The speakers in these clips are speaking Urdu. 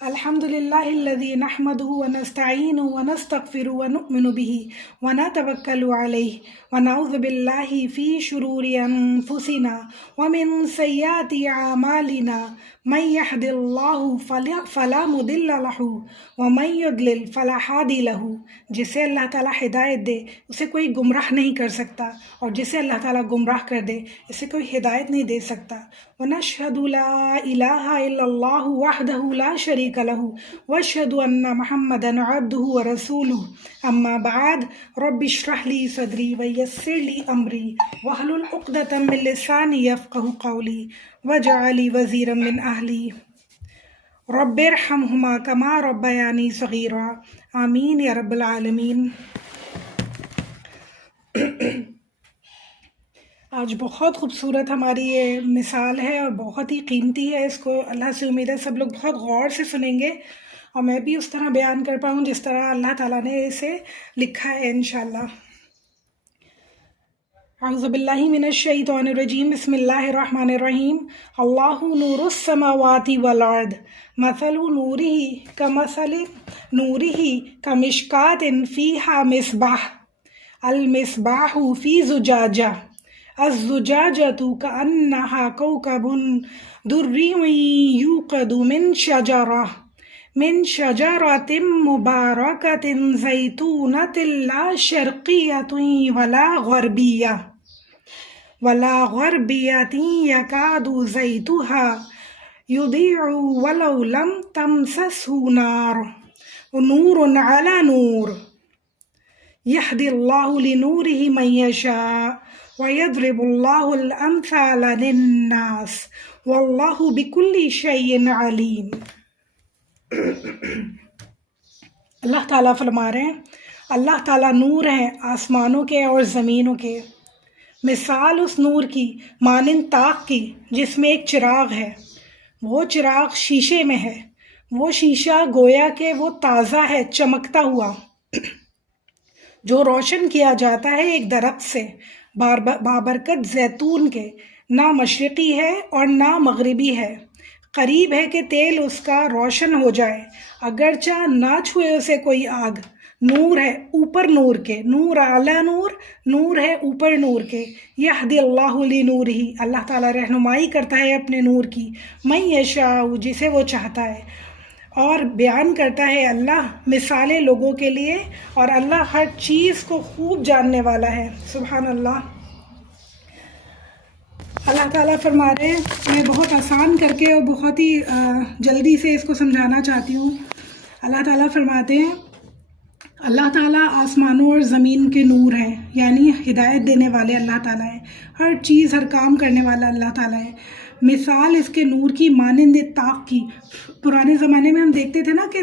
الحمد لله الذي نحمده ونستعينه ونستغفره ونؤمن به ونتوكل عليه ونعوذ بالله في شرور أنفسنا ومن سيئات أعمالنا من يهد الله فلا مضل له ومن يضلل فلا هادي له. جسے اللہ تعالیٰ ہدایت دے اسے کوئی گمراہ نہیں کر سکتا، اور جسے اللہ تعالیٰ گمراہ کر دے اسے کوئی ہدایت نہیں دے سکتا. وَنَشْهَدُ لَا إِلَٰهَ إِلَّا اللَّهُ وَحْدَهُ لَا شَرِيكَ لَهُ وَأَشْهَدُ أَنَّ مُحَمَّدًا عَبْدُهُ وَرَسُولُهُ. أَمَّا بَعْدُ رَبِّ اشْرَحْ لِي صَدْرِي وَيَسِّرْ لِي أَمْرِي وَاحْلُلْ عُقْدَةً مِّن لِّسَانِي يَفْقَهُوا قَوْلِي وَاجْعَل لِّي وَزِيرًا مِّنْ أَهْلِي رب ارحمهما كما ربياني صغيرا. آمین یا رب العالمین. آج بہت خوبصورت ہماری یہ مثال ہے اور بہت ہی قیمتی ہے. اس کو اللہ سے امید ہے سب لوگ بہت غور سے سنیں گے اور میں بھی اس طرح بیان کر پاؤں جس طرح اللہ تعالیٰ نے اسے لکھا ہے انشاءاللہ. اعوذ باللہ من الشیطان الرجیم. بسم اللہ الرحمن الرحیم. اللہ نور السماوات والارض مثل نورہ کمثل نورہ کمشکاۃ فیہا مصباح المصباح فی زجاجہ الزجاجۃ کأنہا کوکب دری یوقد من شجرۃ مبارکۃ زیتونۃ لا شرقیۃ ولا غربیۃ یکاد زیتها یضیء ولو لم تمسسہ نور علی نور یہدی اللہ لنورہ من یشاء وَيَضْرِبُ اللَّهُ الْأَمْثَالَ لِلنَّاسِ وَاللَّهُ بِكُلِّ شَيْءٍ عَلِيمٌ. اللہ تعالیٰ فرما رہے ہیں اللہ تعالیٰ نور ہے آسمانوں کے اور زمینوں کے. مثال اس نور کی مانند طاق کی جس میں ایک چراغ ہے. وہ چراغ شیشے میں ہے. وہ شیشہ گویا کہ وہ تازہ ہے، چمکتا ہوا، جو روشن کیا جاتا ہے ایک درخت سے بابرکت زیتون کے. نہ مشرقی ہے اور نہ مغربی ہے. قریب ہے کہ تیل اس کا روشن ہو جائے، اگرچہ نہ چھوئے اسے کوئی آگ. نور ہے اوپر نور کے، نور اعلی نور، نور ہے اوپر نور کے. یہدی اللہ لنورہ، اللہ تعالیٰ رہنمائی کرتا ہے اپنے نور کی. من یشاء، جسے وہ چاہتا ہے. اور بیان کرتا ہے اللہ مثالیں لوگوں کے لیے، اور اللہ ہر چیز کو خوب جاننے والا ہے. سبحان اللہ. اللہ تعالیٰ فرما رہے ہیں، میں بہت آسان کر کے اور بہت ہی جلدی سے اس کو سمجھانا چاہتی ہوں. اللہ تعالیٰ فرماتے ہیں اللہ تعالیٰ آسمانوں اور زمین کے نور ہیں، یعنی ہدایت دینے والے اللہ تعالیٰ ہیں. ہر چیز، ہر کام کرنے والا اللہ تعالیٰ ہے. مثال اس کے نور کی مانند طاق کی. پرانے زمانے میں ہم دیکھتے تھے نا کہ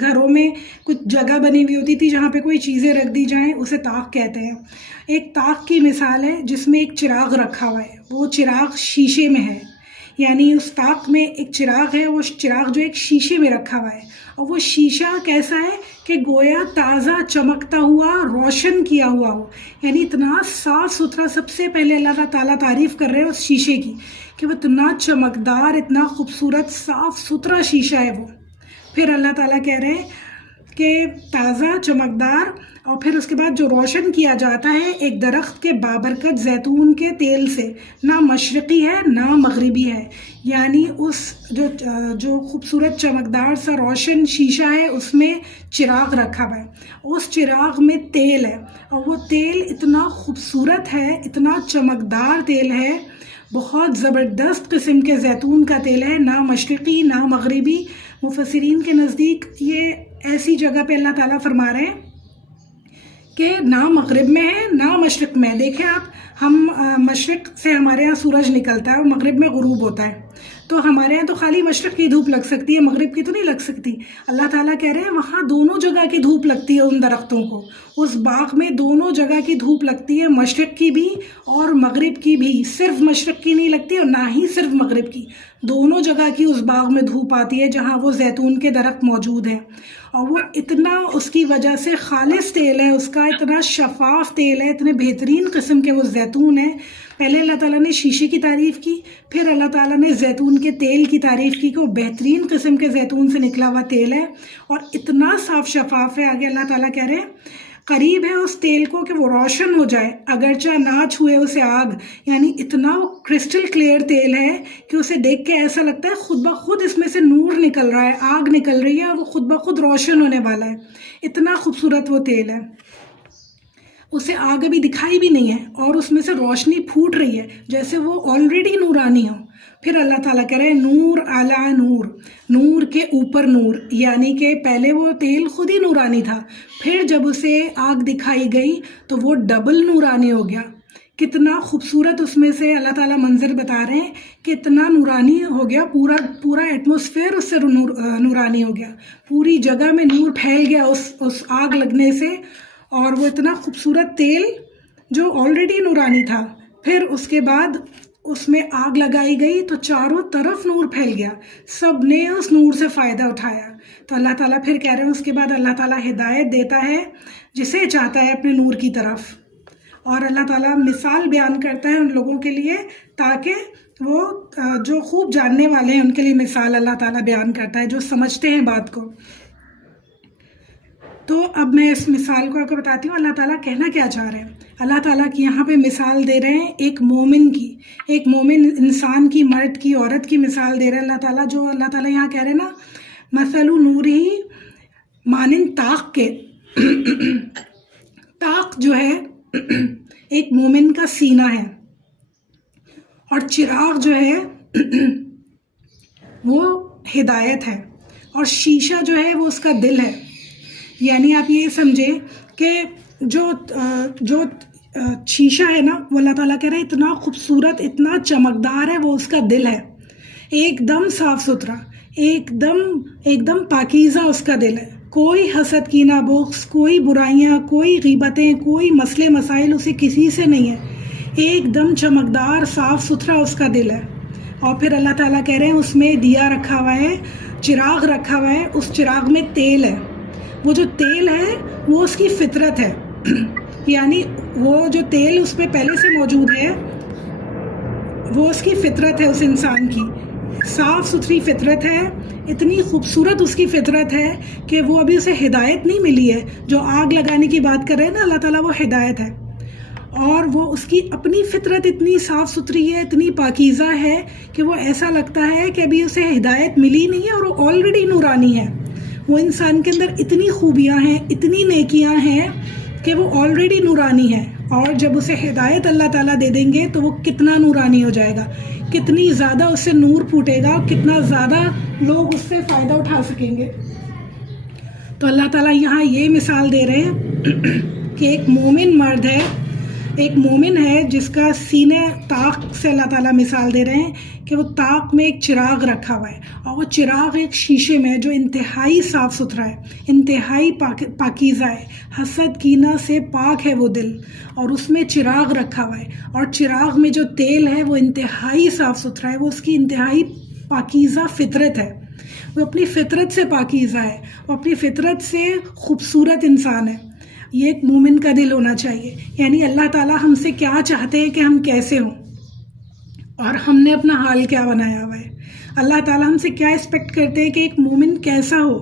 گھروں میں کچھ جگہ بنی ہوئی ہوتی تھی جہاں پہ کوئی چیزیں رکھ دی جائیں، اسے طاق کہتے ہیں. ایک طاق کی مثال ہے جس میں ایک چراغ رکھا ہوا ہے. وہ چراغ شیشے میں ہے، یعنی اس طاق میں ایک چراغ ہے. وہ چراغ جو ایک شیشے میں رکھا ہوا ہے، اور وہ شیشہ کیسا ہے کہ گویا تازہ چمکتا ہوا، روشن کیا ہوا ہو. یعنی اتنا صاف ستھرا. سب سے پہلے اللہ تعالیٰ تعریف کر رہے ہیں اس شیشے کی کہ وہ اتنا چمکدار، اتنا خوبصورت صاف ستھرا شیشہ ہے وہ. پھر اللہ تعالیٰ کہہ رہے ہیں کہ تازہ، چمکدار، اور پھر اس کے بعد جو روشن کیا جاتا ہے ایک درخت کے بابرکت زیتون کے تیل سے. نہ مشرقی ہے نہ مغربی ہے، یعنی اس جو خوبصورت چمکدار سا روشن شیشہ ہے اس میں چراغ رکھا ہوا ہے. اس چراغ میں تیل ہے، اور وہ تیل اتنا خوبصورت ہے، اتنا چمکدار تیل ہے، بہت زبردست قسم کے زیتون کا تیل ہے. نہ مشرقی نہ مغربی. مفسرین کے نزدیک یہ ایسی جگہ پہ اللہ تعالیٰ فرما رہے ہیں کہ نہ مغرب میں ہے نہ مشرق میں. دیکھیں آپ، ہم مشرق سے ہمارے یہاں سورج نکلتا ہے اور مغرب میں غروب ہوتا ہے، تو ہمارے یہاں تو خالی مشرق کی دھوپ لگ سکتی ہے، مغرب کی تو نہیں لگ سکتی. اللہ تعالیٰ کہہ رہے ہیں وہاں دونوں جگہ کی دھوپ لگتی ہے. ان درختوں کو، اس باغ میں دونوں جگہ کی دھوپ لگتی ہے، مشرق کی بھی اور مغرب کی بھی. صرف مشرق کی نہیں لگتی اور نہ ہی صرف مغرب کی. دونوں جگہ کی اس باغ میں دھوپ آتی ہے جہاں وہ زیتون کے درخت موجود ہیں. اور وہ اتنا اس کی وجہ سے خالص تیل ہے، اس کا اتنا شفاف تیل ہے، اتنے بہترین قسم کے وہ زیتون ہیں. پہلے اللہ تعالیٰ نے شیشے کی تعریف کی، پھر اللہ تعالیٰ نے زیتون کے تیل کی تعریف کی کہ وہ بہترین قسم کے زیتون سے نکلا ہوا تیل ہے اور اتنا صاف شفاف ہے. آگے اللہ تعالیٰ کہہ رہے ہیں قریب ہے اس تیل کو کہ وہ روشن ہو جائے اگرچہ نہ چھوئے اسے آگ. یعنی اتنا وہ کرسٹل کلیئر تیل ہے کہ اسے دیکھ کے ایسا لگتا ہے خود بخود اس میں سے نور نکل رہا ہے، آگ نکل رہی ہے اور وہ خود بخود روشن ہونے والا ہے. اتنا خوبصورت وہ تیل ہے، اسے آگ ابھی دکھائی بھی نہیں ہے اور اس میں سے روشنی پھوٹ رہی ہے جیسے وہ آلریڈی نورانی ہو. پھر اللہ تعالیٰ کہہ رہے ہیں نور علی نور، نور کے اوپر نور، یعنی کہ پہلے وہ تیل خود ہی نورانی تھا، پھر جب اسے آگ دکھائی گئی تو وہ ڈبل نورانی ہو گیا. کتنا خوبصورت اس میں سے اللہ تعالیٰ منظر بتا رہے ہیں کہ اتنا نورانی ہو گیا، پورا ایٹماسفیئر اس سے نورانی ہو گیا، پوری جگہ میں نور پھیل گیا اس آگ لگنے سے. اور وہ اتنا خوبصورت تیل جو آلریڈی نورانی تھا، پھر اس کے بعد اس میں آگ لگائی گئی تو چاروں طرف نور پھیل گیا، سب نے اس نور سے فائدہ اٹھایا. تو اللہ تعالیٰ پھر کہہ رہے ہیں اس کے بعد اللہ تعالیٰ ہدایت دیتا ہے جسے چاہتا ہے اپنے نور کی طرف، اور اللہ تعالیٰ مثال بیان کرتا ہے ان لوگوں کے لیے تاکہ وہ جو خوب جاننے والے ہیں ان کے لیے مثال اللہ تعالیٰ بیان کرتا ہے جو سمجھتے ہیں بات کو. تو اب میں اس مثال کو آپ کو بتاتی ہوں اللہ تعالیٰ کہنا کیا چاہ رہے ہیں. اللہ تعالیٰ کی یہاں پہ مثال دے رہے ہیں ایک مومن کی، ایک مومن انسان کی، مرد کی، عورت کی مثال دے رہے ہیں اللہ تعالیٰ. جو اللہ تعالیٰ یہاں کہہ رہے ہیں نا مثل نورہ مانند طاق کے، طاق جو ہے ایک مومن کا سینہ ہے اور چراغ جو ہے وہ ہدایت ہے اور شیشہ جو ہے وہ اس کا دل ہے. یعنی آپ یہ سمجھیں کہ جو شیشہ ہے نا وہ اللہ تعالیٰ کہہ رہے ہیں اتنا خوبصورت، اتنا چمکدار ہے، وہ اس کا دل ہے، ایک دم صاف ستھرا، ایک دم پاکیزہ اس کا دل ہے. کوئی حسد کینہ بغض، کوئی برائیاں، کوئی غیبتیں، کوئی مسئلے مسائل اسے کسی سے نہیں ہے، ایک دم چمکدار صاف ستھرا اس کا دل ہے. اور پھر اللہ تعالیٰ کہہ رہے ہیں اس میں دیا رکھا ہوا ہے، چراغ رکھا ہوا ہے، اس چراغ میں تیل ہے. وہ جو تیل ہے وہ اس کی فطرت ہے، یعنی وہ جو تیل اس پہ پہلے سے موجود ہے وہ اس کی فطرت ہے، اس انسان کی صاف ستھری فطرت ہے، اتنی خوبصورت اس کی فطرت ہے کہ وہ ابھی اسے ہدایت نہیں ملی ہے. جو آگ لگانے کی بات کر رہے ہیں نا اللہ تعالیٰ، وہ ہدایت ہے، اور وہ اس کی اپنی فطرت اتنی صاف ستھری ہے، اتنی پاکیزہ ہے کہ وہ ایسا لگتا ہے کہ ابھی اسے ہدایت ملی نہیں ہے اور وہ آلریڈی نورانی ہے. وہ انسان کے اندر اتنی خوبیاں ہیں، اتنی نیکیاں ہیں کہ وہ آلریڈی نورانی ہے، اور جب اسے ہدایت اللہ تعالیٰ دے دیں گے تو وہ کتنا نورانی ہو جائے گا، کتنی زیادہ اس سے نور پھوٹے گا، کتنا زیادہ لوگ اس سے فائدہ اٹھا سکیں گے. تو اللہ تعالیٰ یہاں یہ مثال دے رہے ہیں کہ ایک مومن مرد ہے، ایک مومن ہے جس کا سینہ طاق سے اللہ تعالیٰ مثال دے رہے ہیں کہ وہ طاق میں ایک چراغ رکھا ہوا ہے، اور وہ چراغ ایک شیشے میں جو انتہائی صاف ستھرا ہے، انتہائی پاکیزہ ہے، حسد کینہ سے پاک ہے وہ دل، اور اس میں چراغ رکھا ہوا ہے، اور چراغ میں جو تیل ہے وہ انتہائی صاف ستھرا ہے، وہ اس کی انتہائی پاکیزہ فطرت ہے، وہ اپنی فطرت سے پاکیزہ ہے، وہ اپنی فطرت سے خوبصورت انسان ہے. یہ ایک مومن کا دل ہونا چاہیے. یعنی اللہ تعالیٰ ہم سے کیا چاہتے ہیں کہ ہم کیسے ہوں، اور ہم نے اپنا حال کیا بنایا ہوا ہے. اللہ تعالیٰ ہم سے کیا ایکسپیکٹ کرتے ہیں کہ ایک مومن کیسا ہو،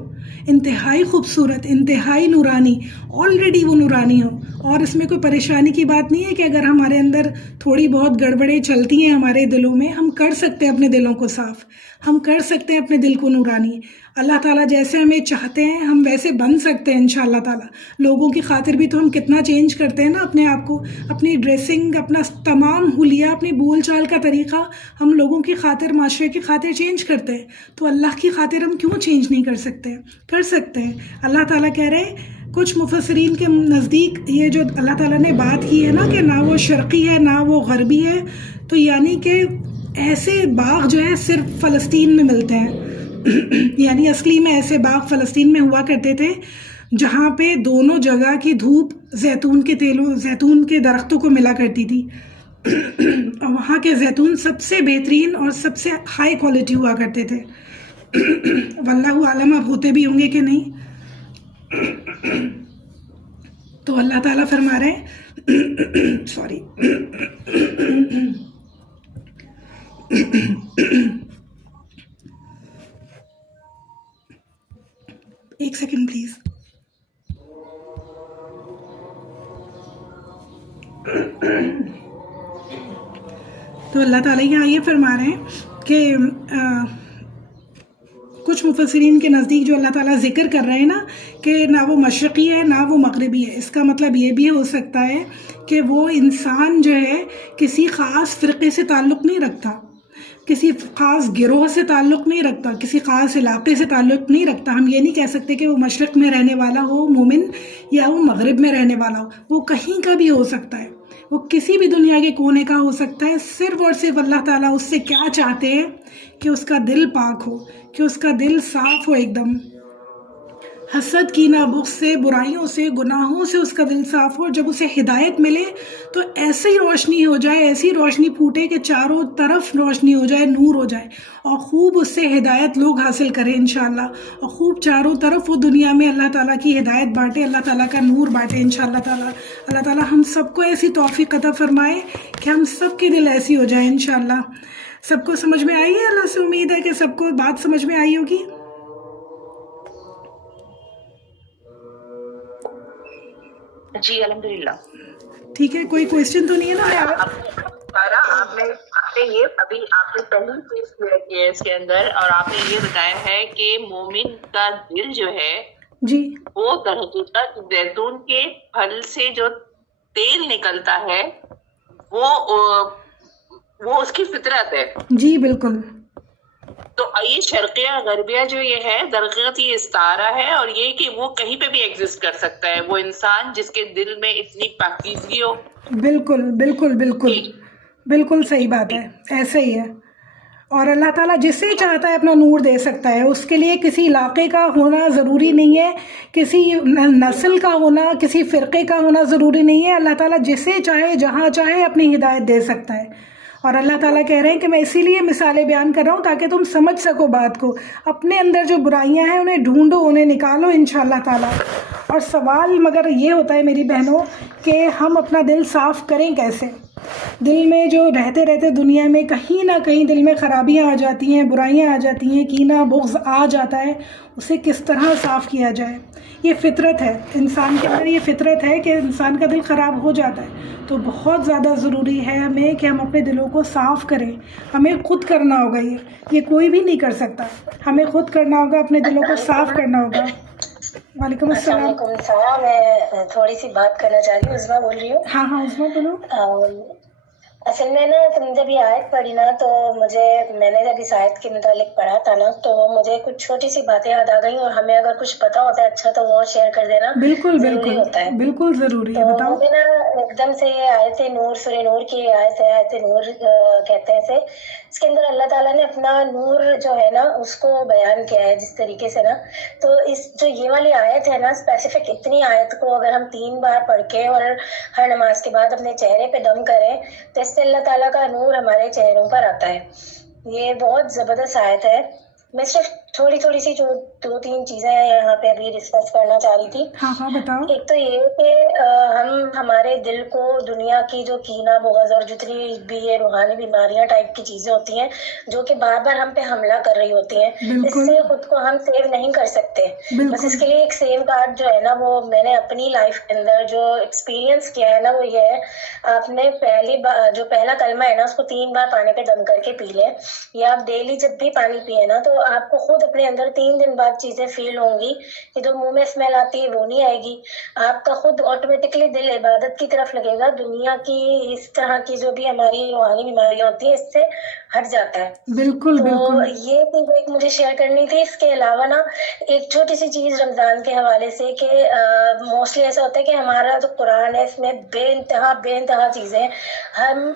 انتہائی خوبصورت، انتہائی نورانی، آلریڈی وہ نورانی ہو. اور اس میں کوئی پریشانی کی بات نہیں ہے کہ اگر ہمارے اندر تھوڑی بہت گڑبڑیں چلتی ہیں ہمارے دلوں میں، ہم کر سکتے ہیں اپنے دلوں کو صاف، ہم کر سکتے ہیں اپنے دل کو نورانی. اللہ تعالیٰ جیسے ہمیں چاہتے ہیں ہم ویسے بن سکتے ہیں انشاءاللہ تعالیٰ. لوگوں کی خاطر بھی تو ہم کتنا چینج کرتے ہیں نا اپنے آپ کو، اپنی ڈریسنگ، اپنا تمام حلیہ، اپنی بول چال کا طریقہ ہم لوگوں کی خاطر، معاشرے کی خاطر چینج کرتے ہیں. تو اللہ کی خاطر ہم کیوں چینج نہیں کر سکتے؟ کر سکتے ہیں. اللہ تعالیٰ کہہ رہے ہیں، کچھ مفسرین کے نزدیک یہ جو اللہ تعالیٰ نے بات کی ہے نا کہ نہ وہ شرقی ہے نہ وہ غربی ہے، تو یعنی کہ ایسے باغ جو ہے صرف فلسطین میں ملتے ہیں. یعنی اصلی میں ایسے باغ فلسطین میں ہوا کرتے تھے جہاں پہ دونوں جگہ کی دھوپ زیتون کے تیلوں، زیتون کے درختوں کو ملا کرتی تھی، اور وہاں کے زیتون سب سے بہترین اور سب سے ہائی کوالٹی ہوا کرتے تھے. واللہ عالم اب ہوتے بھی ہوں گے کہ نہیں. تو اللہ تعالیٰ فرما رہے ہیں سوری ایک سیکنڈ پلیز. تو اللہ تعالیٰ یہاں یہ فرما رہے ہیں کہ کچھ مفسرین کے نزدیک جو اللہ تعالیٰ ذکر کر رہے ہیں نا کہ نہ وہ مشرقی ہے نہ وہ مغربی ہے، اس کا مطلب یہ بھی ہو سکتا ہے کہ وہ انسان جو ہے کسی خاص فرقے سے تعلق نہیں رکھتا، کسی خاص گروہ سے تعلق نہیں رکھتا، کسی خاص علاقے سے تعلق نہیں رکھتا. ہم یہ نہیں کہہ سکتے کہ وہ مشرق میں رہنے والا ہو مومن یا وہ مغرب میں رہنے والا ہو، وہ کہیں کا بھی ہو سکتا ہے، وہ کسی بھی دنیا کے کونے کا ہو سکتا ہے. صرف اور صرف اللہ تعالیٰ اس سے کیا چاہتے ہیں کہ اس کا دل پاک ہو، کہ اس کا دل صاف ہو، ایک دم حسد کینہ بغض سے، برائیوں سے، گناہوں سے اس کا دل صاف ہو. جب اسے ہدایت ملے تو ایسی روشنی ہو جائے، ایسی روشنی پھوٹے کہ چاروں طرف روشنی ہو جائے، نور ہو جائے، اور خوب اس سے ہدایت لوگ حاصل کریں انشاءاللہ، اور خوب چاروں طرف وہ دنیا میں اللہ تعالیٰ کی ہدایت بانٹے، اللہ تعالیٰ کا نور بانٹے انشاءاللہ تعالیٰ. اللہ تعالیٰ ہم سب کو ایسی توفیق عطا فرمائے کہ ہم سب کے دل ایسی ہو جائیں انشاءاللہ. سب کو سمجھ میں آئی ہے؟ اللہ سے امید ہے کہ سب کو بات سمجھ میں آئی ہوگی. جی الحمدللہ ٹھیک ہے، کوئی کوشچن تو نہیں ہے نا؟ آپ نے یہ ابھی آپ نے پہلی چیز کلیئر کی ہے اس کے اندر، اور آپ نے یہ بتایا ہے کہ مومن کا دل جو ہے جی وہ در حقیقت زیتون کے پھل سے جو تیل نکلتا ہے وہ اس کی فطرت ہے. جی بالکل. تو یہ شرقیہ غربیہ جو یہ ہے در حقیقت یہ استعارہ ہے، اور یہ کہ وہ کہیں پہ بھی ایگزسٹ کر سکتا ہے، وہ انسان جس کے دل میں اتنی پاکیزگی ہو. بالکل بالکل بالکل بالکل صحیح بات ہے، ایسا ہی ہے. اور اللہ تعالیٰ جسے چاہتا ہے اپنا نور دے سکتا ہے. اس کے لیے کسی علاقے کا ہونا ضروری نہیں ہے، کسی نسل کا ہونا، کسی فرقے کا ہونا ضروری نہیں ہے. اللہ تعالیٰ جسے چاہے جہاں چاہے اپنی ہدایت دے سکتا ہے. اور اللہ تعالیٰ کہہ رہے ہیں کہ میں اسی لیے مثالیں بیان کر رہا ہوں تاکہ تم سمجھ سکو بات کو. اپنے اندر جو برائیاں ہیں انہیں ڈھونڈو، انہیں نکالو انشاءاللہ تعالیٰ. اور سوال مگر یہ ہوتا ہے میری بہنوں کہ ہم اپنا دل صاف کریں کیسے؟ دل میں جو رہتے رہتے دنیا میں کہیں نہ کہیں دل میں خرابیاں آ جاتی ہیں، برائیاں آ جاتی ہیں، کینہ بغض آ جاتا ہے، اسے کس طرح صاف کیا جائے؟ یہ فطرت ہے انسان کے اندر، یہ فطرت ہے کہ انسان کا دل خراب ہو جاتا ہے. تو بہت زیادہ ضروری ہے ہمیں کہ ہم اپنے دلوں کو صاف کریں. ہمیں خود کرنا ہوگا، یہ کوئی بھی نہیں کر سکتا. ہمیں خود کرنا ہوگا، اپنے دلوں کو صاف کرنا ہوگا. وعلیکم السلام. میں تھوڑی سی بات کرنا چاہ رہی ہوں. عظمیٰ بول رہی ہوں. ہاں ہاں عظمیٰ بولو. اصل میں نا تم جب یہ آیت پڑھی نا تو میں نے جب اس آیت کے متعلق پڑھا تھا نا تو مجھے کچھ چھوٹی سی باتیں یاد آ گئیں، اور ہمیں اگر کچھ پتا ہوتا ہے اچھا تو وہ شیئر کر دینا بالکل ضروری ہوتا ہے. بالکل ضروری ہے، بتاؤ. مجھے نا ایک دم سے یہ آیت نور، سورہ نور کی آیت ہے، آیت نور کہتے ہیں اسے. اس کے اندر اللہ تعالیٰ نے اپنا نور جو ہے نا اس کو بیان کیا ہے جس طریقے سے نا. تو اس جو یہ والی آیت ہے نا اسپیسیفک، اتنی آیت کو اگر ہم 3 بار پڑھ کے اور ہر نماز کے بعد اپنے چہرے پہ دم کریں تو اس سے اللہ تعالیٰ کا نور ہمارے چہروں پر آتا ہے. یہ بہت زبردست آیت ہے. میں صرف تھوڑی سی جو 2-3 چیزیں یہاں پہ ابھی ڈسکس کرنا چاہ رہی تھی. ہاں بتاؤ. ایک تو یہ کہ ہم ہمارے دل کو دنیا کی جو کینہ بغض اور جتنی بھی یہ روحانی بیماریاں ٹائپ کی چیزیں ہوتی ہیں جو کہ بار بار ہم پہ حملہ کر رہی ہوتی ہیں، اس سے خود کو ہم سیو نہیں کر سکتے. بس اس کے لیے ایک سیو گارڈ جو ہے نا وہ میں نے اپنی لائف کے اندر جو ایکسپیرینس کیا ہے نا وہ یہ ہے، آپ نے جو پہلا کلمہ ہے نا اس کو 3 بار پانی پہ دم کر کے پی لیں، یا آپ ڈیلی جب بھی پانی پیے نا تو آپ کو خود اپنے اندر 3 دن بعد چیزیں فیل ہوں گی کہ جو منہ میں اسمیل آتی ہے وہ نہیں آئے گی. آپ کا خود آٹومیٹکلی دل عبادت کی طرف لگے گا، دنیا کی اس طرح کی جو بھی ہماری روحانی بیماریاں ہوتی ہیں اس سے ہٹ جاتا ہے. بالکل. تو یہ چیز ایک مجھے شیئر کرنی تھی. اس کے علاوہ نا ایک چھوٹی سی چیز رمضان کے حوالے سے کہ موسٹلی ایسا ہوتا ہے کہ ہمارا جو قرآن ہے اس میں بے انتہا چیزیں، ہم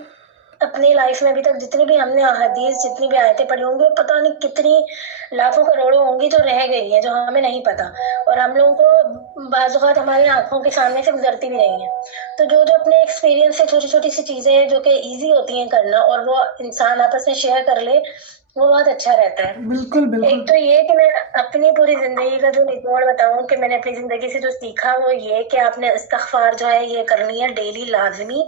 اپنی لائف میں ابھی تک جتنی بھی ہم نے احادیث جتنی بھی آیتیں پڑھی ہوں گی پتہ نہیں کتنی لاکھوں کروڑوں ہوں گی جو رہ گئی ہیں جو ہمیں نہیں پتا، اور ہم لوگوں کو بعض اوقات ہماری آنکھوں کے سامنے سے گزرتی بھی نہیں ہیں. تو جو اپنے ایکسپیرینس سے چھوٹی سی چیزیں جو کہ ایزی ہوتی ہیں کرنا اور وہ انسان آپس میں شیئر کر لے وہ بہت اچھا رہتا ہے. بالکل بالکل. ایک تو یہ کہ میں اپنی پوری زندگی کا جو نچوڑ بتاؤں کہ میں نے اپنی زندگی سے جو سیکھا وہ یہ کہ آپ نے استغفار جو ہے یہ کرنی ہے ڈیلی لازمی,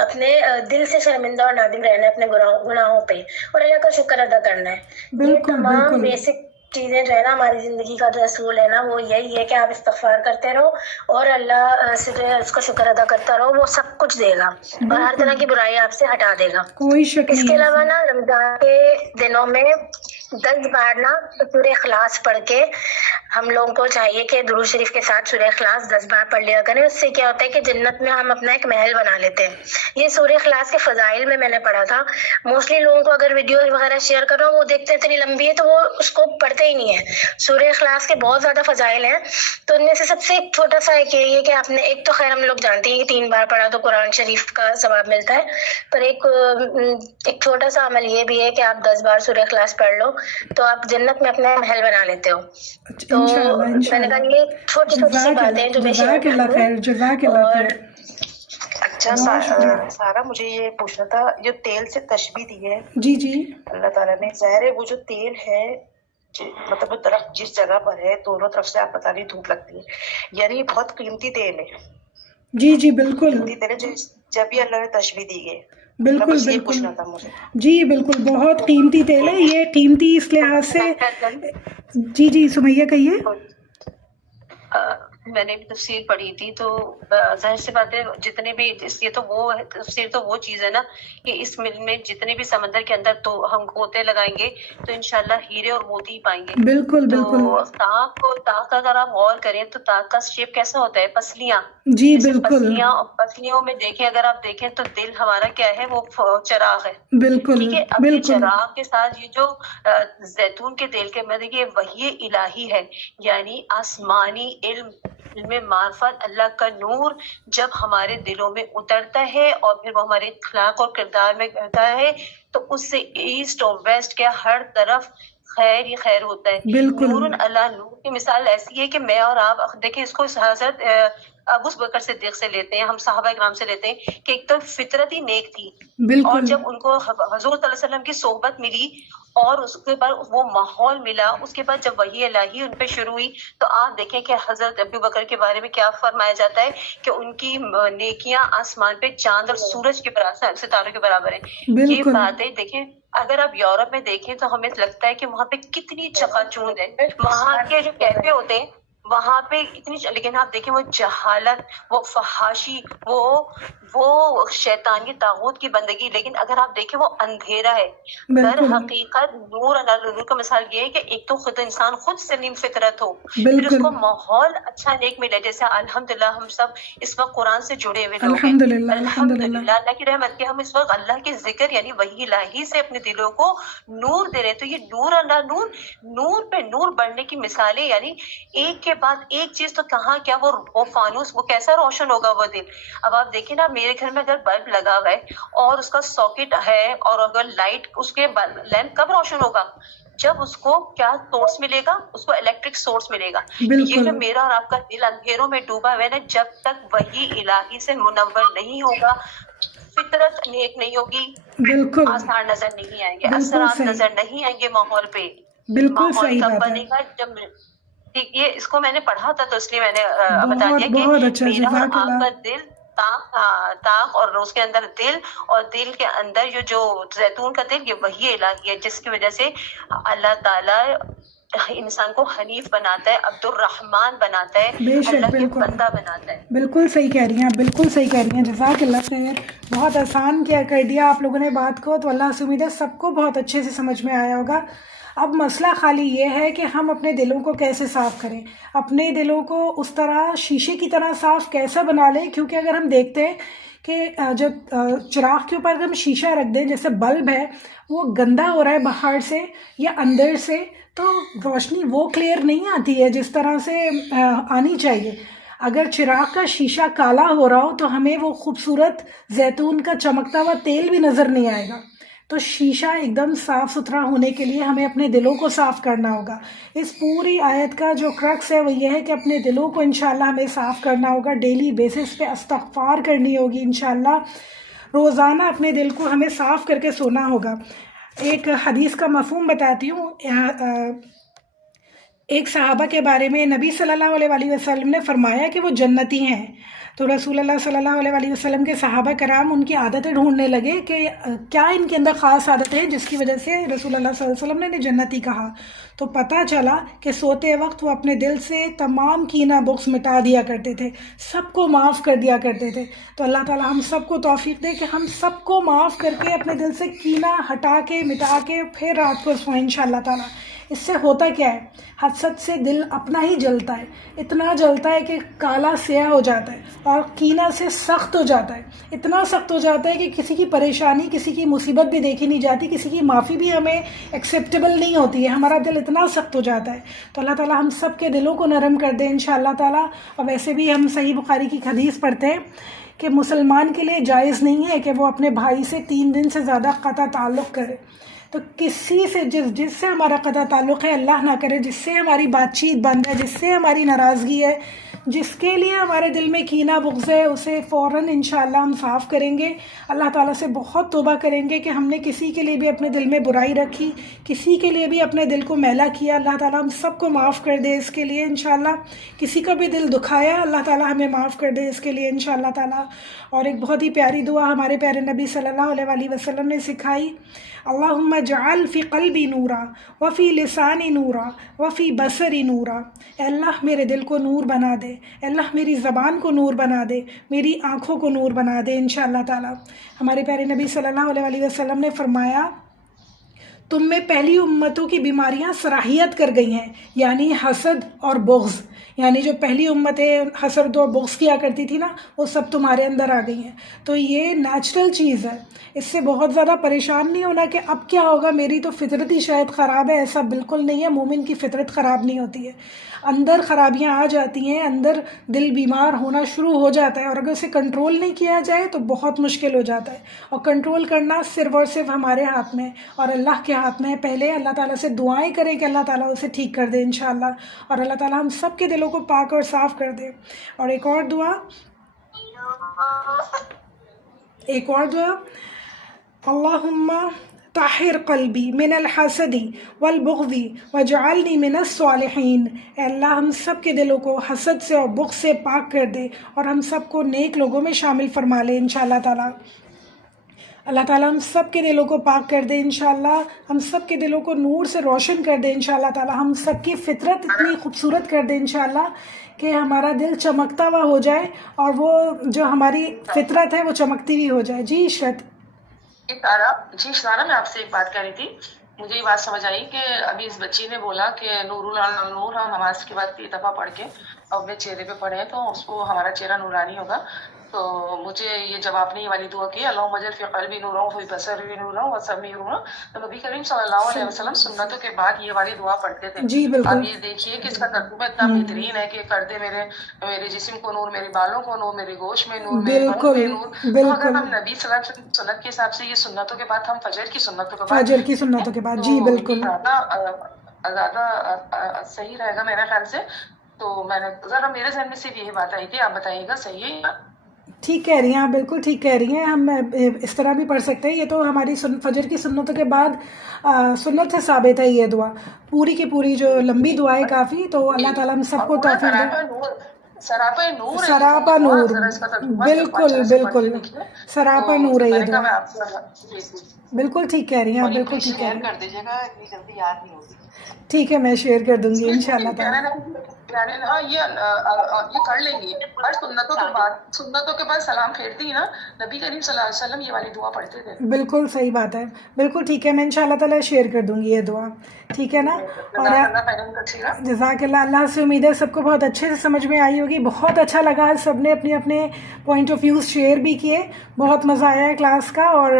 اپنے دل سے شرمندہ اور نادم رہنا ہے اپنے گناہوں پہ, اور اللہ کا شکر ادا کرنا ہے. یہ تمام بیسک چیزیں جو ہے نا ہماری زندگی کا جو اصول ہے نا وہ یہی ہے کہ آپ استغفار کرتے رہو اور اللہ سے جو ہے اس کا شکر ادا کرتا رہو, وہ سب کچھ دے گا اور ہر طرح کی برائی آپ سے ہٹا دے گا. کوئی شک نہیں. اس کے علاوہ نا رمضان کے دنوں میں 10 بار نا سورہ اخلاص پڑھ کے ہم لوگوں کو چاہیے کہ درود شریف کے ساتھ سورہ اخلاص 10 بار پڑھ لیا کریں. اس سے کیا ہوتا ہے کہ جنت میں ہم اپنا ایک محل بنا لیتے ہیں. یہ سورہ اخلاص کے فضائل میں نے پڑھا تھا. موسٹلی لوگوں کو اگر ویڈیو وغیرہ شیئر کر رہا ہوں وہ دیکھتے ہیں اتنی لمبی ہے تو وہ اس کو پڑھتے ہی نہیں ہے. سورہ اخلاص کے بہت زیادہ فضائل ہیں, تو ان میں سے سب سے ایک چھوٹا سا ایک یہ کہ آپ نے ایک تو خیر ہم لوگ جانتے ہیں کہ 3 بار پڑھا تو قرآن شریف کا ثواب ملتا ہے, پر ایک چھوٹا سا عمل یہ بھی ہے کہ آپ 10 بار سورہ اخلاص پڑھ لو تو آپ جنت میں اپنا محل بنا لیتے ہو. تو میں نے کہا یہ چھوٹی چھوٹی سی باتیں جو میں شیئر کروں. اچھا سارا, مجھے یہ پوچھنا تھا, جو تیل سے تشبیہ دی ہے جی جی اللہ تعالیٰ نے, ظاہر ہے وہ جو تیل ہے مطلب وہ درخت جس جگہ پر ہے دونوں طرف سے آپ بتا رہی دھوپ لگتی ہے, یعنی بہت قیمتی تیل ہے. جی جی بالکل قیمتی تیل ہے جب بھی اللہ نے تشبیہ دی ہے. بالکل بالکل جی بالکل بہت قیمتی تیل ہے یہ. قیمتی اس لحاظ سے. جی جی سمیہ کہیے. میں نے بھی تفسیر پڑھی تھی تو ظاہر سی بات ہے جتنے بھی یہ تو وہ تفسیر تو وہ چیز ہے نا کہ اس ملک میں جتنے بھی سمندر کے اندر تو ہم گوتے لگائیں گے تو انشاءاللہ ہیرے اور موتی پائیں گے. بالکل بالکل. تو تاک کا اگر آپ غور کریں تو تاک کا شیپ کیسا ہوتا ہے, پسلیاں. جی بالکل. پسلیوں میں دیکھیں اگر آپ دیکھیں تو دل ہمارا کیا ہے وہ چراغ ہے. بالکل. ٹھیک ہے, اب یہ چراغ کے ساتھ یہ جو زیتون کے تیل کے مطلب یہ وحی الہی ہے, یعنی آسمانی علم معرفت اللہ کا نور جب ہمارے دلوں میں اترتا ہے اور پھر وہ ہمارے اخلاق اور کردار میں کرتا ہے تو اس سے ایسٹ اور ویسٹ کیا ہر طرف خیر ہی خیر ہوتا ہے. نور اللہ نور کی مثال ایسی ہے کہ میں اور آپ دیکھیں اس کو حضرت ابو بکر صدیق سے لیتے ہیں, ہم صحابہ کرام سے لیتے ہیں کہ ایک تو فطرت ہی نیک تھی, اور جب ان کو حضور صلی اللہ علیہ وسلم کی صحبت ملی اور اس کے بعد وہ ماحول ملا, اس کے بعد جب وحی الہی ان پہ شروع ہوئی تو آپ دیکھیں کہ حضرت ابو بکر کے بارے میں کیا فرمایا جاتا ہے کہ ان کی نیکیاں آسمان پہ چاند اور سورج کے برابر, ستاروں کے برابر ہیں. یہ باتیں دیکھیں اگر آپ یورپ میں دیکھیں تو ہمیں لگتا ہے کہ وہاں پہ کتنی چکا چوند ہے, وہاں کے جو کیفے ہوتے ہیں وہاں پہ اتنی, لیکن آپ دیکھیں وہ جہالت, وہ فحاشی, وہ شیطانی طاغوت کی بندگی. لیکن اگر آپ دیکھیں وہ اندھیرا ہے. در حقیقت نور نور کا مثال یہ ہے کہ ایک تو خود انسان خود سلیم فطرت ہو, پھر اس کو ماحول اچھا نیک ملے. جیسے الحمدللہ ہم سب اس وقت قرآن سے جڑے ہوئے لوگ ہیں, الحمدللہ اللہ کی رحمت کے ہم اس وقت اللہ کے ذکر یعنی وحی الہی سے اپنے دلوں کو نور دے رہے. تو یہ نور اللہ نور, نور پہ نور بڑھنے کی مثالیں, یعنی ایک کے بعد ایک چیز تو کہاں کیا وہ فانوس وہ کیسا روشن ہوگا وہ دل. اب آپ دیکھیں نا میرے گھر میں اگر بلب لگا ہوا ہے اور اس کا ساکٹ ہے اور اگر لائٹ اس کے لیمپ کب روشن ہوگا, جب اس کو کیا سورس ملے گا, اس کو الیکٹرک سورس ملے گا. یہ جو میرا اور آپ کا دل اندھیروں میں ڈوبا ہوا ہے نا, جب تک وحی الہی سے منور نہیں ہوگا, فطرت نیک نہیں ہوگی, بالکل آثار نظر نہیں آئیں گے, اثرات نظر نہیں آئیں گے ماحول پہ. بالکل صحیح بات بنے گا جب یہ اس کو میں نے پڑھا تھا تو اس لیے میں نے بتا دیا کہ میرا اور آپ کا دل تاق اور اس کے اندر دل, اور دل کے اندر جو زیتون کا تیل یہ وحی الہی ہے, جس کی وجہ سے اللہ تعالیٰ انسان کو حنیف بناتا ہے, عبد الرحمن بناتا ہے, اللہ کے بندہ بناتا ہے. بالکل صحیح کہہ رہی ہیں آپ, بالکل صحیح کہہ رہی ہیں. جزاک اللہ خیر, بہت آسان کیا کر دیا آپ لوگوں نے بات کو. تو اللہ سے امید ہے سب کو بہت اچھے سے سمجھ میں آیا ہوگا. اب مسئلہ خالی یہ ہے کہ ہم اپنے دلوں کو کیسے صاف کریں, اپنے دلوں کو اس طرح شیشے کی طرح صاف کیسے بنا لیں. کیونکہ اگر ہم دیکھتے ہیں کہ جب چراغ کے اوپر اگر ہم شیشہ رکھ دیں, جیسے بلب ہے وہ گندا ہو رہا ہے باہر سے یا اندر سے, تو روشنی وہ کلیئر نہیں آتی ہے جس طرح سے آنی چاہیے. اگر چراغ کا شیشہ کالا ہو رہا ہو تو ہمیں وہ خوبصورت زیتون کا چمکتا ہوا تیل بھی نظر نہیں آئے گا. تو شیشہ ایک دم صاف ستھرا ہونے کے لیے ہمیں اپنے دلوں کو صاف کرنا ہوگا. اس پوری آیت کا جو کرکس ہے وہ یہ ہے کہ اپنے دلوں کو انشاءاللہ ہمیں صاف کرنا ہوگا, ڈیلی بیسس پہ استغفار کرنی ہوگی انشاءاللہ, روزانہ اپنے دل کو ہمیں صاف کر کے سونا ہوگا. ایک حدیث کا مفہوم بتاتی ہوں. ایک صحابہ کے بارے میں نبی صلی اللہ علیہ وسلم نے فرمایا کہ وہ جنتی ہیں. تو رسول اللہ صلی اللہ علیہ وسلم کے صحابہ کرام ان کی عادتیں ڈھونڈنے لگے کہ کیا ان کے اندر خاص عادت ہے جس کی وجہ سے رسول اللہ صلی اللہ علیہ وسلم نے انہیں جنتی کہا. تو پتہ چلا کہ سوتے وقت وہ اپنے دل سے تمام کینہ بغض مٹا دیا کرتے تھے، سب کو معاف کر دیا کرتے تھے. تو اللہ تعالی ہم سب کو توفیق دے کہ ہم سب کو معاف کر کے اپنے دل سے کینہ ہٹا کے مٹا کے پھر رات کو سوئیں انشاءاللہ تعالی. اس سے ہوتا کیا ہے، حسد سے دل اپنا ہی جلتا ہے، اتنا جلتا ہے کہ کالا سیاہ ہو جاتا ہے، اور کینہ سے سخت ہو جاتا ہے، اتنا سخت ہو جاتا ہے کہ کسی کی پریشانی، کسی کی مصیبت بھی دیکھی نہیں جاتی، کسی کی معافی بھی ہمیں ایکسیپٹیبل نہیں ہوتی ہے، ہمارا دل اتنا سخت ہو جاتا ہے. تو اللہ تعالیٰ ہم سب کے دلوں کو نرم کر دے انشاءاللہ تعالیٰ. اور ویسے بھی ہم صحیح بخاری کی حدیث پڑھتے ہیں کہ مسلمان کے لیے جائز نہیں ہے کہ وہ اپنے بھائی سے 3 دن سے زیادہ قطع تعلق کرے. تو کسی سے جس سے ہمارا قطع تعلق ہے اللہ نہ کرے، جس سے ہماری بات چیت بند ہے، جس سے ہماری ناراضگی ہے، جس کے لیے ہمارے دل میں کینہ بغض ہے، اسے فوراً انشاءاللہ ہم صاف کریں گے. اللہ تعالیٰ سے بہت توبہ کریں گے کہ ہم نے کسی کے لیے بھی اپنے دل میں برائی رکھی، کسی کے لیے بھی اپنے دل کو میلا کیا. اللہ تعالیٰ ہم سب کو معاف کر دے اس کے لیے انشاءاللہ. کسی کا بھی دل دکھایا اللہ تعالیٰ ہمیں معاف کر دے اس کے لیے انشاءاللہ تعالیٰ. اور ایک بہت ہی پیاری دعا ہمارے پیارے نبی صلی اللہ علیہ وسلم نے سکھائی. اللہم اجعل فی قلبی نورا وفی لسانی نورا وفی بصری نورا. اے اللہ میرے دل کو نور بنا دے، اے اللہ میری زبان کو نور بنا دے، میری آنکھوں کو نور بنا دے انشاءاللہ تعالیٰ. ہمارے پیارے نبی صلی اللہ علیہ وسلم نے فرمایا تم میں پہلی امتوں کی بیماریاں صلاحیت کر گئی ہیں، یعنی حسد اور بغض. یعنی جو پہلی امتیں حسد اور بغض کیا کرتی تھی نا، وہ سب تمہارے اندر آ گئی ہیں. تو یہ نیچرل چیز ہے، اس سے بہت زیادہ پریشان نہیں ہونا کہ اب کیا ہوگا، میری تو فطرت ہی شاید خراب ہے. ایسا بالکل نہیں ہے، مومن کی فطرت خراب نہیں ہوتی ہے. اندر خرابیاں آ جاتی ہیں، اندر دل بیمار ہونا شروع ہو جاتا ہے، اور اگر اسے کنٹرول نہیں کیا جائے تو بہت مشکل ہو جاتا ہے. اور کنٹرول کرنا صرف اور صرف ہمارے ہاتھ میں اور اللہ کے ہاتھ میں. پہلے اللہ تعالیٰ سے دعائیں کریں کہ اللہ تعالیٰ اسے ٹھیک کر دے انشاءاللہ، اور اللہ تعالیٰ ہم سب کے دلوں کو پاک اور صاف کر دے. اور ایک اور دعا اللہم طاہر قلبی من الحسد والبغض واجعلنی من الصالحین. اے اللہ ہم سب کے دلوں کو حسد سے اور بغض سے پاک کر دے اور ہم سب کو نیک لوگوں میں شامل فرما لے انشاءاللہ تعالیٰ. اللہ تعالیٰ ہم سب کے دلوں کو پاک کر دے انشاءاللہ، ہم سب کے دلوں کو نور سے روشن کر دے انشاءاللہ تعالیٰ. ہم سب کی فطرت اتنی خوبصورت کر دے انشاءاللہ کہ ہمارا دل چمکتا ہوا ہو جائے، اور وہ جو ہماری فطرت ہے وہ چمکتی ہوئی ہو جائے. جی عشرت. شارا میں آپ سے ایک بات کہہ رہی تھی. مجھے یہ بات سمجھ آئی کہ ابھی اس بچی نے بولا کہ نور نور ہم نماز کے بعد 3 دفعہ پڑھ کے اپنے چہرے پہ پڑھیں تو اس کو ہمارا چہرہ نورانی ہوگا. تو مجھے یہ جب آپ نے یہ والی دعا کی اللہم اجعل فی قلبی نورا وفی بصری نورا وسمعی نورا، تو نبی کریم صلی اللہ علیہ وسلم سنتوں کے بعد یہ والی دعا پڑھتے تھے. جی بالکل. اب یہ دیکھیے کہ اس کا ترجمہ اتنا بہترین ہے کہ کر دے میرے جسم کو نور، میرے بالوں کو نور، میرے گوشت میں نور، میرے منہ میں نور. تو اگر ہم نبی صلی اللہ علیہ وسلم سنت کے حساب سے یہ سنتوں کے بعد ہم فجر کی سنتوں کے بعد جی بالکل زیادہ صحیح رہے گا میرے خیال سے. تو میں نے ذرا میرے ذہن میں صرف یہی بات آئی تھی، آپ بتائیے گا صحیح ہے یا؟ ٹھیک کہہ رہی ہیں آپ، بالکل ٹھیک کہہ رہی ہیں. ہم اس طرح بھی پڑھ سکتے ہیں. یہ تو ہماری فجر کی سنتوں کے بعد سنت سے ثابت ہے یہ دعا، پوری کی پوری جو لمبی دعا ہے کافی. تو اللہ تعالیٰ ہم سب کو توفیق دے. سراپا نور، سراپا نور، بالکل بالکل سراپا نور ہے یہ دعا. بالکل ٹھیک کہہ رہی ہیں آپ، بالکل ٹھیک کہہ رہی ہیں. کر دیجیے گا، اتنی جلدی یاد نہیں ہوگی. ٹھیک ہے، میں شیئر کر دوں گی انشاءاللہ تعالیٰ. ہاں یہ کر لیں گی. اور سنتوں کے بعد سلام پھیرتی ہیں نا، نبی کریم صلی اللہ علیہ وسلم یہ والی دعا پڑھتے تھے. بالکل صحیح بات ہے، بالکل ٹھیک ہے. میں انشاءاللہ تعالیٰ شیئر کر دوں گی یہ دعا، ٹھیک ہے نا. اور جزاک اللہ. اللہ سے امید ہے سب کو بہت اچھے سے سمجھ میں آئی ہوگی. بہت اچھا لگا، سب نے اپنے اپنے پوائنٹ آف ویوز شیئر بھی کیے. بہت مزہ آیا ہے کلاس کا، اور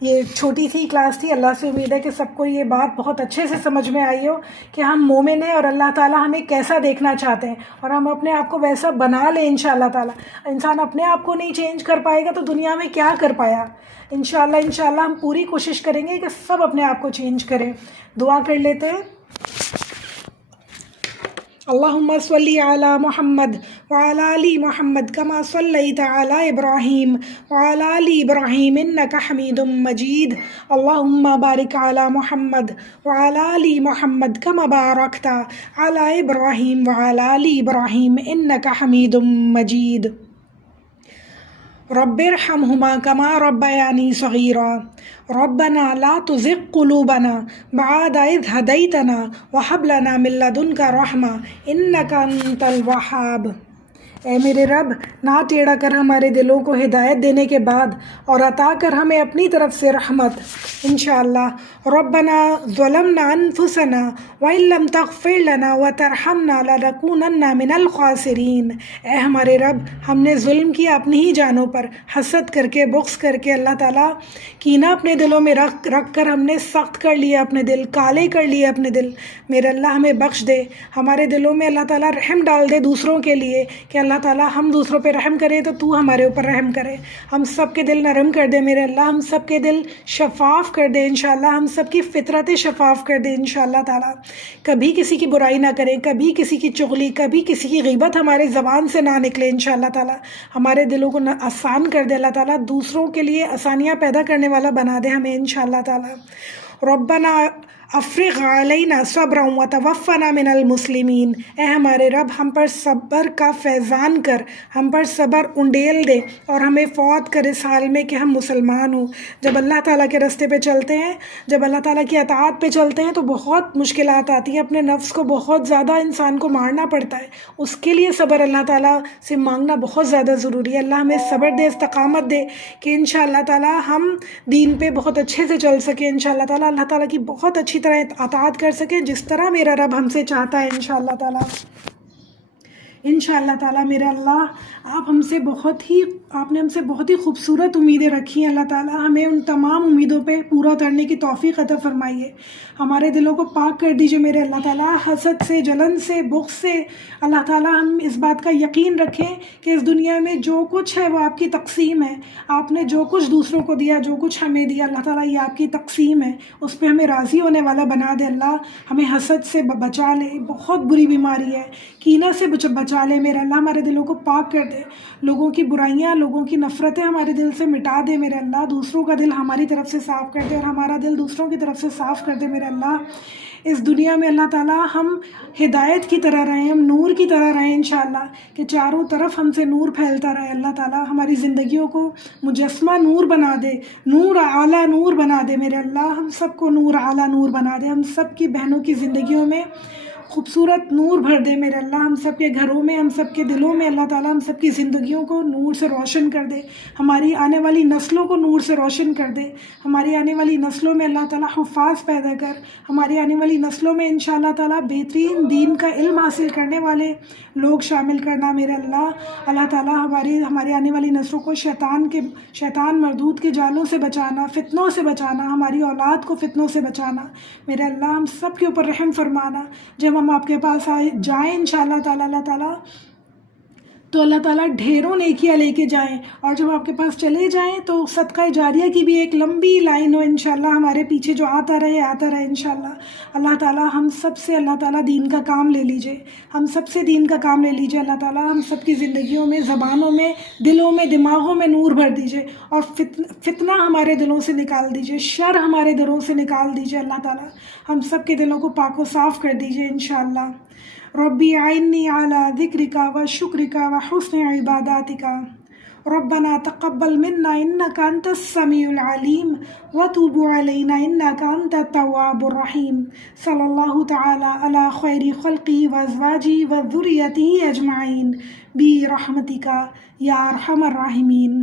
یہ چھوٹی سی کلاس تھی. اللہ سے امید ہے کہ سب کو یہ بات بہت اچھے سے سمجھ میں آئی ہو کہ ہم مومن ہیں اور اللہ تعالیٰ ہمیں کیسا دیکھنا چاہتے ہیں، اور ہم اپنے آپ کو ویسا بنا لیں انشاءاللہ تعالیٰ. انسان اپنے آپ کو نہیں چینج کر پائے گا تو دنیا میں کیا کر پایا. انشاءاللہ ہم پوری کوشش کریں گے کہ سب اپنے آپ کو چینج کریں. دعا کر لیتے ہیں. اللہم صلی علی محمد وعلى آل محمد كما صليت على إبراهيم وعلى آل إبراهيم إنك حميد مجيد اللهم بارك على محمد وعلى آل محمد كما باركت على إبراهيم وعلى آل إبراهيم إنك حميد مجيد رب ارحمهما كما ربياني صغيرا ربنا لا تزغ قلوبنا بعد إذ هديتنا وهب لنا من لدنك رحمة إنك أنت الوهاب۔ اے میرے رب، نہ ٹیڑھا کر ہمارے دلوں کو ہدایت دینے کے بعد اور عطا کر ہمیں اپنی طرف سے رحمت انشاءاللہ۔ ربنا ظلمنا انفسنا وان لم تغفر لنا وترحمنا لنکونن من الخاسرین۔ اے ہمارے رب، ہم نے ظلم کیا اپنی ہی جانوں پر، حسد کر کے، بغض کر کے، اللہ تعالیٰ کینہ اپنے دلوں میں رکھ کر ہم نے سخت کر لیا اپنے دل، کالے کر لیے اپنے دل۔ میرے اللہ ہمیں بخش دے، ہمارے دلوں میں اللہ تعالیٰ رحم ڈال دے دوسروں کے لیے، کہ اللہ تعالیٰ ہم دوسروں پہ رحم کرے تو تو ہمارے اوپر رحم کرے۔ ہم سب کے دل نرم کر دے میرے اللہ، ہم سب کے دل شفاف کر دے انشاءاللہ، ہم سب کی فطرت شفاف کر دے انشاءاللہ تعالیٰ۔ کبھی کسی کی برائی نہ کریں، کبھی کسی کی چغلی، کبھی کسی کی غیبت ہمارے زبان سے نہ نکلے انشاءاللہ تعالیٰ۔ ہمارے دلوں کو آسان کر دے اللہ تعالیٰ، دوسروں کے لیے آسانیاں پیدا کرنے والا بنا دے ہمیں انشاءاللہ تعالیٰ۔ ربنا افرغ علینا صبرا وتوفنا من المسلمین۔ اے ہمارے رب، ہم پر صبر کا فیضان کر، ہم پر صبر انڈیل دے اور ہمیں فوت کر اس حال میں کہ ہم مسلمان ہوں۔ جب اللہ تعالیٰ کے راستے پہ چلتے ہیں، جب اللہ تعالیٰ کی اطاعت پہ چلتے ہیں تو بہت مشکلات آتی ہیں، اپنے نفس کو بہت زیادہ انسان کو مارنا پڑتا ہے، اس کے لیے صبر اللہ تعالیٰ سے مانگنا بہت زیادہ ضروری ہے۔ اللہ ہمیں صبر دے، استقامت دے کہ انشاءاللہ تعالیٰ ہم دین پہ بہت اچھے سے چل سکیں انشاءاللہ تعالیٰ، اللہ تعالیٰ کی بہت اچھی طرح اطاعت کر سکیں جس طرح میرا رب ہم سے چاہتا ہے انشاءاللہ تعالیٰ۔ انشاءاللہ تعالیٰ میرا اللہ، آپ نے ہم سے بہت ہی خوبصورت امیدیں رکھی ہیں اللہ تعالیٰ، ہمیں ان تمام امیدوں پہ پورا اترنے کی توفیق عطا فرمائیے۔ ہمارے دلوں کو پاک کر دیجیے میرے اللہ تعالیٰ، حسد سے، جلن سے، بغض سے۔ اللہ تعالیٰ ہم اس بات کا یقین رکھیں کہ اس دنیا میں جو کچھ ہے وہ آپ کی تقسیم ہے، آپ نے جو کچھ دوسروں کو دیا، جو کچھ ہمیں دیا اللہ تعالیٰ یہ آپ کی تقسیم ہے، اس پہ ہمیں راضی ہونے والا بنا دے اللہ۔ ہمیں حسد سے بچا لے، بہت بری بیماری ہے، کینہ سے بچا لے میرے اللہ، ہمارے دلوں کو پاک کر دے، لوگوں کی برائیاں، لوگوں کی نفرتیں ہمارے دل سے مٹا دے میرے اللہ، دوسروں کا دل ہماری طرف سے صاف کر دے اور ہمارا دل دوسروں کی طرف سے صاف کر دے میرے اللہ۔ اس دنیا میں اللہ تعالیٰ ہم ہدایت کی طرح رہیں، ہم نور کی طرح رہیں انشاءاللہ، کہ چاروں طرف ہم سے نور پھیلتا رہے اللہ تعالیٰ، ہماری زندگیوں کو مجسمہ نور بنا دے، نور اعلیٰ نور بنا دے میرے اللہ، ہم سب کو نور اعلیٰ نور بنا دے، ہم سب کی بہنوں کی زندگیوں میں خوبصورت نور بھر دے میرے اللہ، ہم سب کے گھروں میں، ہم سب کے دلوں میں اللہ تعالیٰ ہم سب کی زندگیوں کو نور سے روشن کر دے، ہماری آنے والی نسلوں کو نور سے روشن کر دے، ہماری آنے والی نسلوں میں اللہ تعالیٰ حفاظ پیدا کر، ہماری آنے والی نسلوں میں انشاءاللہ تعالیٰ بہترین دین کا علم حاصل کرنے والے لوگ شامل کرنا میرے اللہ۔ اللہ تعالیٰ ہماری آنے والی نسلوں کو شیطان مردود کے جالوں سے بچانا، فتنوں سے بچانا، ہماری اولاد کو فتنوں سے بچانا میرے اللہ، ہم سب کے اوپر رحم فرمانا۔ جب ہم آپ کے پاس جائیں انشاءاللہ تعالیٰ اللہ تعالیٰ تو اللہ تعالیٰ ڈھیروں نیکیاں لے کے جائیں، اور جب آپ کے پاس چلے جائیں تو صدقہ جاریہ کی بھی ایک لمبی لائن ہو انشاءاللہ ہمارے پیچھے، جو آتا رہے انشاءاللہ۔ اللہ تعالیٰ ہم سب سے اللہ تعالیٰ دین کا کام لے لیجئے، ہم سب سے دین کا کام لے لیجئے اللہ تعالیٰ، ہم سب کی زندگیوں میں، زبانوں میں، دلوں میں، دماغوں میں نور بھر دیجئے، اور فتنہ ہمارے دلوں سے نکال دیجئے، شر ہمارے دلوں سے نکال دیجئے اللہ تعالیٰ، ہم سب کے دلوں کو پاک و صاف کر دیجئے انشاءاللہ۔ ربی اعنی علی ذکرک و شکرک و حسن عباداتک، ربنا تقبل منا انک انت السمیع العلیم وتوب علینا انک انت التواب الرحیم، صلی اللہ تعالی علی خیر خلقہ وازواجہ وذریتہ اجمعین برحمتک یا ارحم الراحمین۔